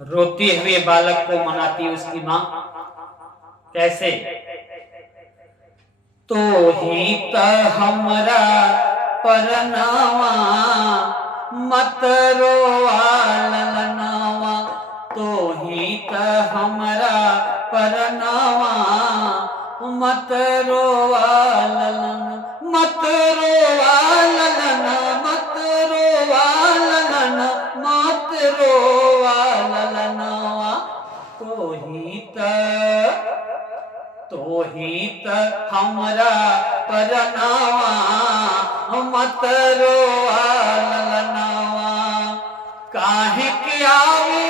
रोते हुए बालक को मनाती है उसकी मां। कैसे? तो ही त हमरा परनावा मत रोआ ललनावा, तो ही त हमरा परनावा मत रोआ ललना, मत रोआ ललना, मत रोआ ललना, मत रोआ ललनावा, तो ही त हमरा परनावा मत रोआ ललनावा। काहे के आवे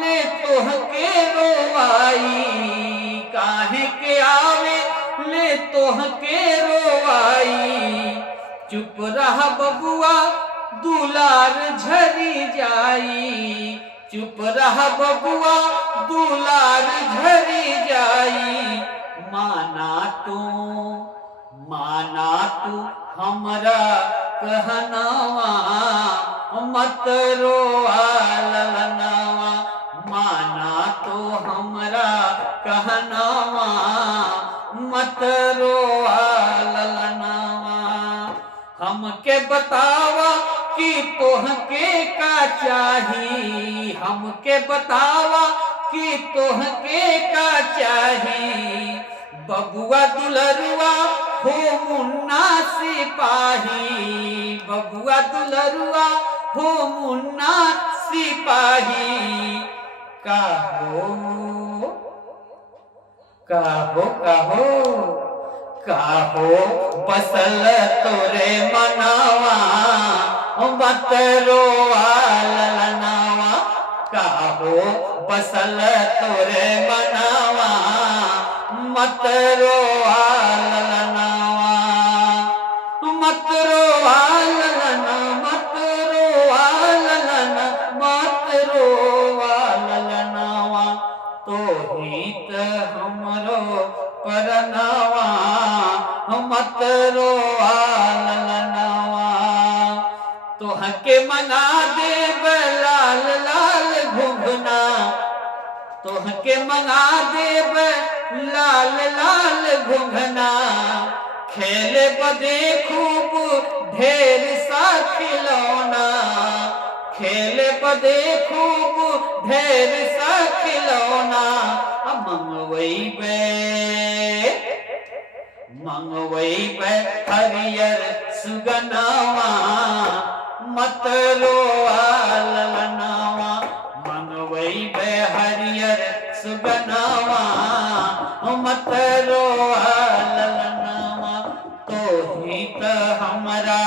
ले तोहके रोवाई, काहे के आवे ले तोहके रोवाई, चुप रह बबुआ दुलार झरी जाई, चुप रह बबुआ दुलार झरी जाई, माना तू हमरा कहनावा मत रोआ ललनावा, माना तो हमरा कहनावा मत रोआ ललनावा। हमके बतावा कि तोहके का चाही, हमके बतावा कि तोहके का चाही, बबुआ दुलरुआ हो मुन्ना सिपाही, बबुआ दुलरुआ हो मुन्ना सिपाही, काहो काहो काहो काहो बसल तोरे मनावा मत रोआ ललनावा, काहो बसल तोरे मनावा मत रोआ ललनावा, मत रोआ ललना, मत रोआ ललना, मत रोआ ललनावा, तो ही त हमरो परनावा मत रोआ ललनावा। तोहके मना देब लाल लाल घुघना, तोहके मना देब लाल लाल घुघना, खेले बदे खूब ढेर सा खिलौना, खेले बदे खूब ढेर सा खिलौना, मंगवैबे हरियर सुगनावा मत रोआ ललनावा, मंगवैबे हरियर सुगनावा मत रोआ ललनावा, तो ही त हमरा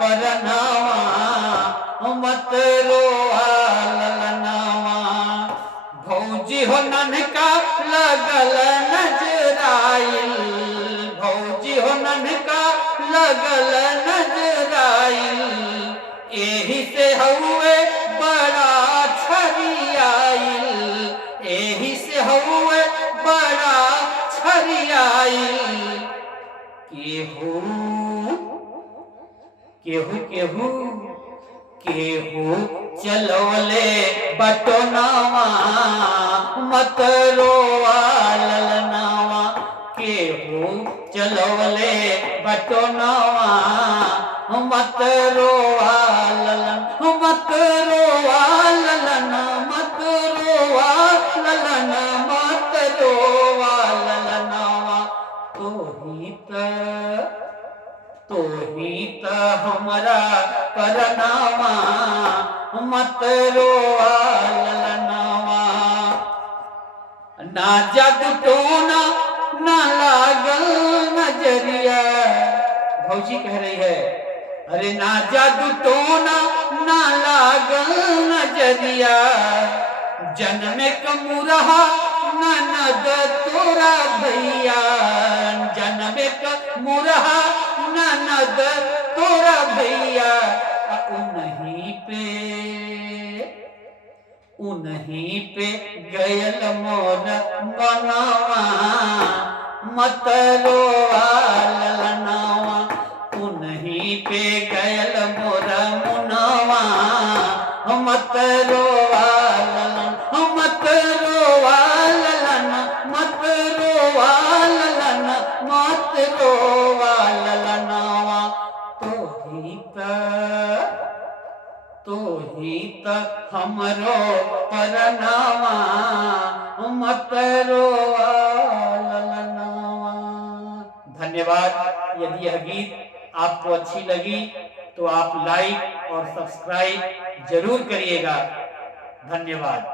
परनावा मत रोआ ललनावा। भौजी हो नन्हका लगल नजराइल, भौजी हो नन्हका लगल नजराइल, एही से हउए बड़ा छरियाइल, एही से हउए बड़ा छरियाइल, केहू केहू केहू केहू चलवले बटोनावा मत रोआ ललनावा, केहू चलवले बटोनावा मत रोआ ललन, मत रोआ ललना, मत रोआ ललना, मत रोआ ललनावा, तो ही त हमरा परनावा मत रोआ ललनावा। ना जादू टोना ना लागल नजरिया, भौजी कह रही है, अरे ना जादू टोना ना लागल नजरिया, जन्म कमुरहा ननद तोरा भैया, जन्म कमुरहा ननद तोरा भैया, उन्हीं पे गयल मोर मनावा मत रोआ ललनावा, उन्हीं पे गयल मोर मुनावा मत रोआ ललन, हित हमरो परनावा मत रोआ ललनावा। धन्यवाद। यदि यह गीत आपको अच्छी लगी तो आप लाइक और सब्सक्राइब जरूर करिएगा। धन्यवाद।